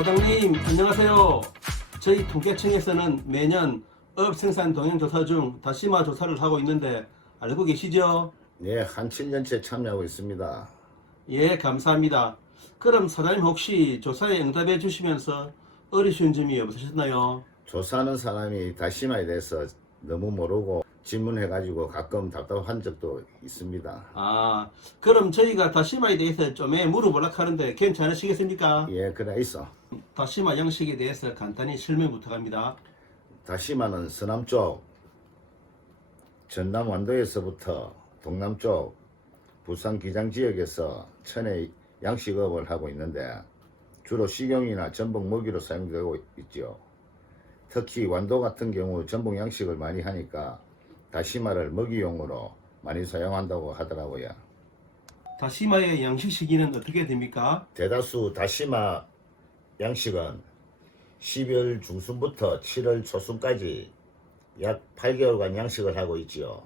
사장님 안녕하세요. 저희 통계청에서는 매년 업 생산 동향 조사 중 다시마 조사를 하고 있는데 알고 계시죠? 네, 한 7년째 참여하고 있습니다. 예, 감사합니다. 그럼 사장님 혹시 조사에 응답해 주시면서 어려운 점이 없으셨나요? 조사하는 사람이 다시마에 대해서 너무 모르고 질문해가지고 가끔 답답한 적도 있습니다. 아, 그럼 저희가 다시마에 대해서 좀 물어보려고 하는데 괜찮으시겠습니까? 예, 그래 있어. 다시마 양식에 대해서 간단히 설명 부탁합니다. 다시마는 서남쪽 전남 완도에서부터 동남쪽 부산 기장 지역에서 천의 양식업을 하고 있는데 주로 식용이나 전복 먹이로 사용되고 있죠. 특히 완도 같은 경우 전복 양식을 많이 하니까 다시마를 먹이용으로 많이 사용한다고 하더라고요. 다시마의 양식 시기는 어떻게 됩니까? 대다수 다시마 양식은 12월 중순부터 7월 초순까지 약 8개월간 양식을 하고 있지요.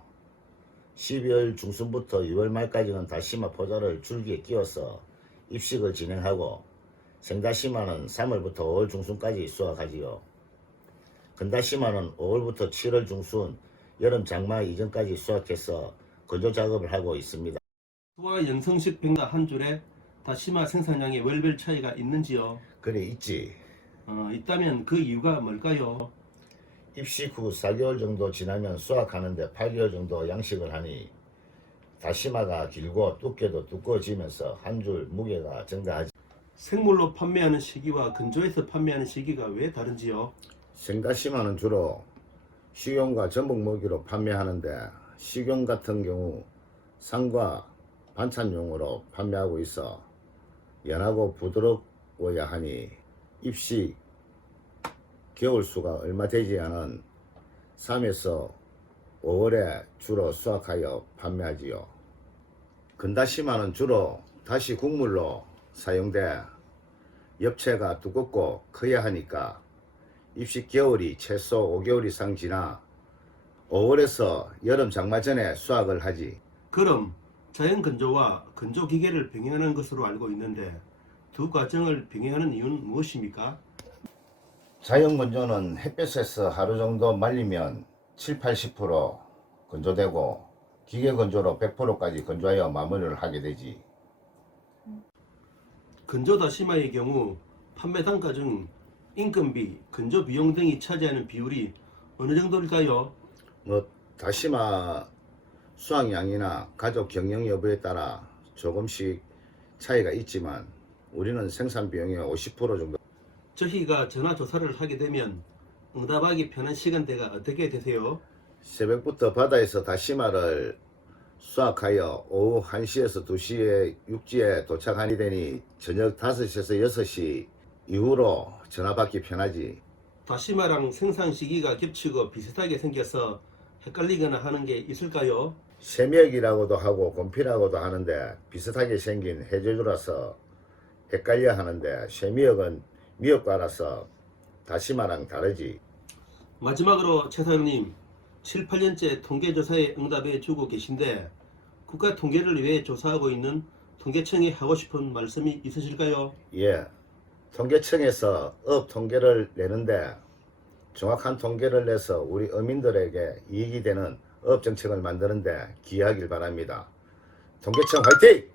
12월 중순부터 6월 말까지는 다시마 포자를 줄기에 끼워서 입식을 진행하고 생다시마는 3월부터 5월 중순까지 수확하지요. 근다시마는 5월부터 7월 중순 여름 장마 이전까지 수확해서 건조 작업을 하고 있습니다. 소와 영성식 백나 한 줄에 다시마 생산량의 월별 차이가 있는지요? 그래 있지. 어, 있다면 그 이유가 뭘까요? 입식 후 4개월 정도 지나면 수확하는데 8개월 정도 양식을 하니 다시마가 길고 두께도 두꺼워지면서 한 줄 무게가 증가하지. 생물로 판매하는 시기와 건조해서 판매하는 시기가 왜 다른지요? 생다시마는 주로 식용과 전복 먹이로 판매하는데 식용 같은 경우 상과 반찬용으로 판매하고 있어 연하고 부드러워야 하니 입식 겨울 수가 얼마 되지 않은 3에서 5월에 주로 수확하여 판매하지요. 근다시마는 주로 다시 국물로 사용돼 엽채가 두껍고 커야 하니까 입식 겨울이 최소 5개월 이상 지나 5월에서 여름 장마 전에 수확을 하지. 그럼 자연 건조와 건조 기계를 병행하는 것으로 알고 있는데 두 과정을 병행하는 이유는 무엇입니까? 자연 건조는 햇볕에서 하루 정도 말리면 7, 80% 건조되고 기계 건조로 100%까지 건조하여 마무리를 하게 되지. 건조 다시마의 경우 판매 단가 중 인건비, 건조 비용 등이 차지하는 비율이 어느 정도일까요? 뭐 다시마 수확량이나 가족 경영 여부에 따라 조금씩 차이가 있지만 우리는 생산 비용의 50% 정도 저희가 전화 조사를 하게 되면 응답하기 편한 시간대가 어떻게 되세요? 새벽부터 바다에서 다시마를 수확하여 오후 1시에서 2시에 육지에 도착하니 되니 저녁 5시에서 6시 이후로 전화 받기 편하지. 다시마랑 생산 시기가 겹치고 비슷하게 생겨서 헷갈리거나 하는 게 있을까요? 세미역이라고도 하고 곰피라고도 하는데 비슷하게 생긴 해저주라서 헷갈려 하는데 세미역은 미역과라서 다시마랑 다르지. 마지막으로 최 사장님 7, 8년째 통계조사에 응답해 주고 계신데 국가 통계를 위해 조사하고 있는 통계청이 하고 싶은 말씀이 있으실까요? 예. 통계청에서 업 통계를 내는데 정확한 통계를 내서 우리 어민들에게 이익이 되는 업 정책을 만드는데 기여하길 바랍니다. 통계청 화이팅!